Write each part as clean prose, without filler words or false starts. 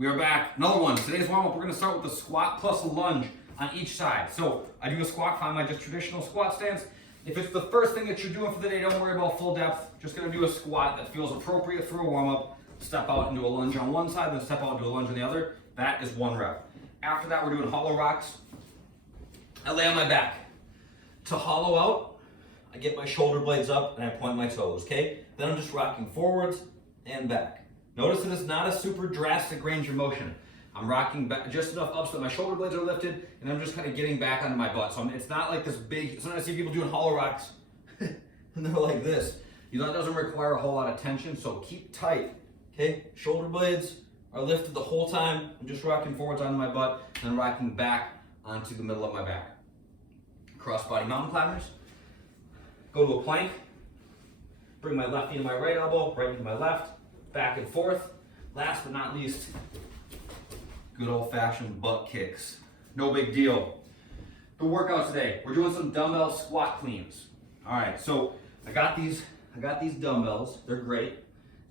We are back. Another one. Today's warm-up, we're going to start with the squat plus a lunge on each side. So I do a squat, find my just traditional squat stance. If it's the first thing that you're doing for the day, don't worry about full depth. Just going to do a squat that feels appropriate for a warm-up. Step out and do a lunge on one side, then step out and do a lunge on the other. That is one rep. After that, we're doing hollow rocks. I lay on my back. To hollow out, I get my shoulder blades up and I point my toes, okay? Then I'm just rocking forwards and back. Notice that it's not a super drastic range of motion. I'm rocking back just enough up so that my shoulder blades are lifted, and I'm just kind of getting back onto my butt. So it's not like this big, sometimes I see people doing hollow rocks, and they're like this. You know, that doesn't require a whole lot of tension, so keep tight, okay? Shoulder blades are lifted the whole time. I'm just rocking forwards onto my butt, and then rocking back onto the middle of my back. Cross-body mountain climbers. Go to a plank. Bring my left knee to my right elbow, right knee to my left. Back and forth. Last but not least, good old-fashioned butt kicks. No big deal. The workout today, we're doing some dumbbell squat cleans. All right, so I got these dumbbells. They're great.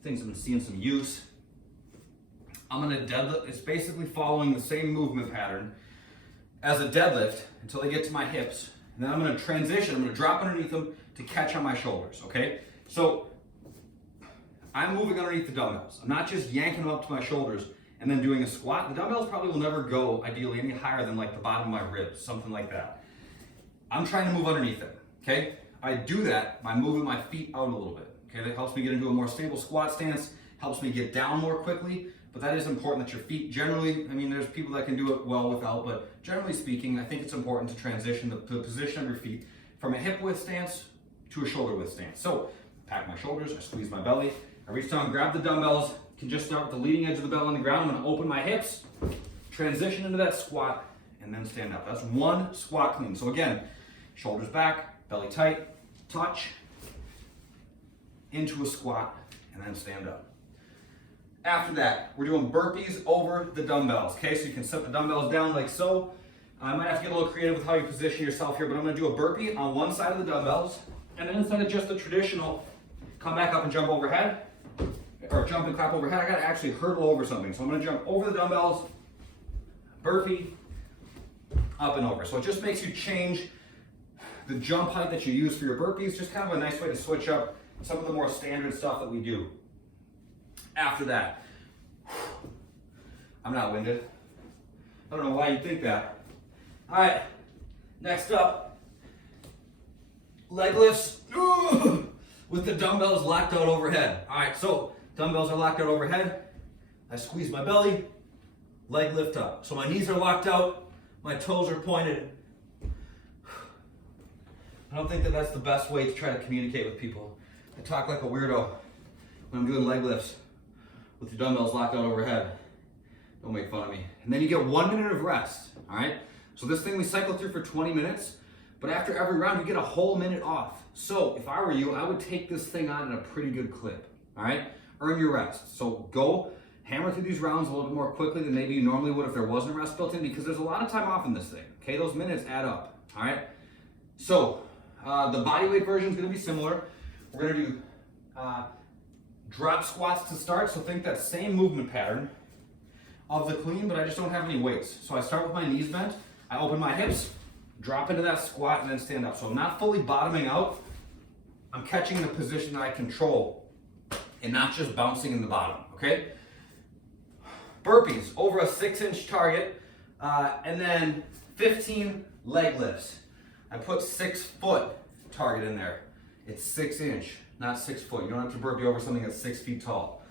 Things I've been seeing some use. I'm gonna deadlift. It's basically following the same movement pattern as a deadlift until they get to my hips. And then I'm gonna transition. I'm gonna drop underneath them to catch on my shoulders, okay? So I'm moving underneath the dumbbells. I'm not just yanking them up to my shoulders and then doing a squat. The dumbbells probably will never go, ideally, any higher than like the bottom of my ribs, something like that. I'm trying to move underneath it, okay? I do that by moving my feet out a little bit, okay? That helps me get into a more stable squat stance, helps me get down more quickly, but that is important that your feet generally, I mean, there's people that can do it well without, but generally speaking, I think it's important to transition the position of your feet from a hip width stance to a shoulder width stance. So, pack my shoulders, I squeeze my belly, I reach down, grab the dumbbells, can just start with the leading edge of the belly on the ground. I'm gonna open my hips, transition into that squat, and then stand up. That's one squat clean. So again, shoulders back, belly tight, touch, into a squat, and then stand up. After that, we're doing burpees over the dumbbells. Okay, so you can set the dumbbells down like so. I might have to get a little creative with how you position yourself here, but I'm gonna do a burpee on one side of the dumbbells, and then instead of just the traditional come back up and jump overhead, or jump and clap overhead, I gotta actually hurdle over something. So I'm gonna jump over the dumbbells, burpee, up and over. So it just makes you change the jump height that you use for your burpees, just kind of a nice way to switch up some of the more standard stuff that we do. After that, I'm not winded. I don't know why you think that. All right, next up, leg lifts. With the dumbbells locked out overhead. All right, so dumbbells are locked out overhead. I squeeze my belly, leg lift up. So my knees are locked out, my toes are pointed. I don't think that that's the best way to try to communicate with people. I talk like a weirdo when I'm doing leg lifts with the dumbbells locked out overhead. Don't make fun of me. And then you get 1 minute of rest, all right? So this thing we cycle through for 20 minutes, but after every round, you get a whole minute off. So if I were you, I would take this thing on in a pretty good clip, all right? Earn your rest. So go hammer through these rounds a little bit more quickly than maybe you normally would if there wasn't a rest built in, because there's a lot of time off in this thing, okay? Those minutes add up, all right? So the body weight version is gonna be similar. We're gonna do drop squats to start. So think that same movement pattern of the clean, but I just don't have any weights. So I start with my knees bent, I open my hips, drop into that squat, and then stand up. So I'm not fully bottoming out. I'm catching the position that I control and not just bouncing in the bottom, okay? Burpees over a 6-inch target, and then 15 leg lifts. I put 6-foot target in there. It's 6-inch, not 6 foot. You don't have to burpee over something that's 6 feet tall.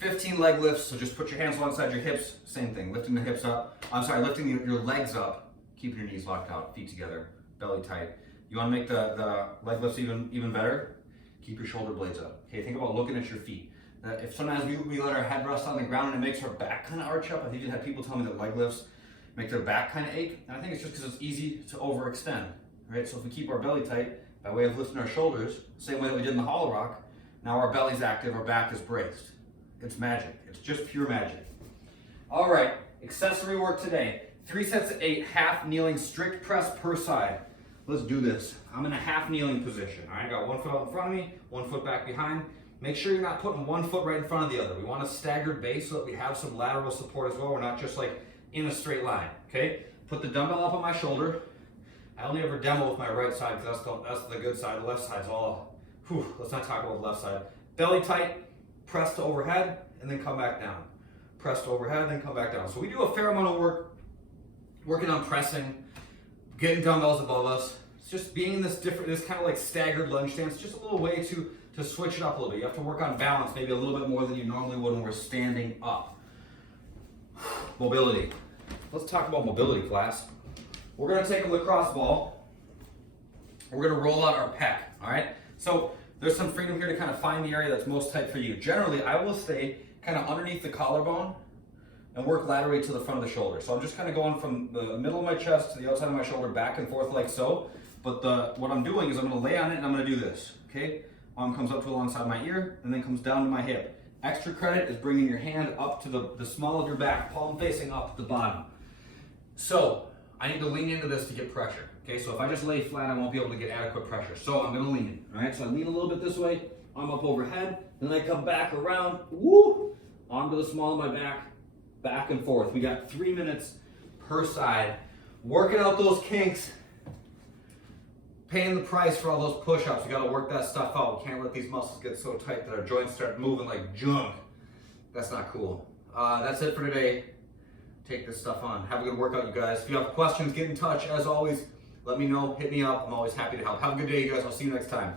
15 leg lifts, so just put your hands alongside your hips, same thing, lifting the hips up. Lifting your legs up, keeping your knees locked out, feet together, belly tight. You wanna make the leg lifts even better? Keep your shoulder blades up. Okay, think about looking at your feet. If sometimes we let our head rest on the ground and it makes our back kind of arch up, I think you've had people tell me that leg lifts make their back kind of ache. And I think it's just because it's easy to overextend, right? So if we keep our belly tight by way of lifting our shoulders, same way that we did in the hollow rock, now our belly's active, our back is braced. It's magic. It's just pure magic. All right, accessory work today. 3 sets of 8, half kneeling strict press per side. Let's do this. I'm in a half kneeling position. All right, I got 1 foot out in front of me, 1 foot back behind. Make sure you're not putting one foot right in front of the other. We want a staggered base so that we have some lateral support as well. We're not just like in a straight line, okay? Put the dumbbell up on my shoulder. I only ever demo with my right side because that's the good side. The left side's all, let's not talk about the left side. Belly tight, press to overhead, and then come back down. Press to overhead, then come back down. So we do a fair amount of work, working on pressing, getting dumbbells above us. It's just being in this kind of like staggered lunge stance, just a little way to switch it up a little bit. You have to work on balance maybe a little bit more than you normally would when we're standing up. Mobility. Let's talk about mobility, class. We're gonna take a lacrosse ball. We're gonna roll out our pec, all right? So there's some freedom here to kind of find the area that's most tight for you. Generally, I will stay kind of underneath the collarbone and work laterally to the front of the shoulder. So I'm just kind of going from the middle of my chest to the outside of my shoulder, back and forth like so. But what I'm doing is I'm gonna lay on it and I'm gonna do this, okay? Arm comes up to alongside my ear and then comes down to my hip. Extra credit is bringing your hand up to the small of your back, palm facing up at the bottom. So I need to lean into this to get pressure, okay? So if I just lay flat, I won't be able to get adequate pressure. So I'm gonna lean, all right? So I lean a little bit this way, arm up overhead, and then I come back around, woo, arm to the small of my back and forth. We got 3 minutes per side, working out those kinks, paying the price for all those push-ups. We gotta work that stuff out. We can't let these muscles get so tight that our joints start moving like junk. That's not cool. That's it for today. Take this stuff on. Have a good workout, you guys. If you have questions, get in touch. As always, let me know, hit me up. I'm always happy to help. Have a good day, you guys. I'll see you next time.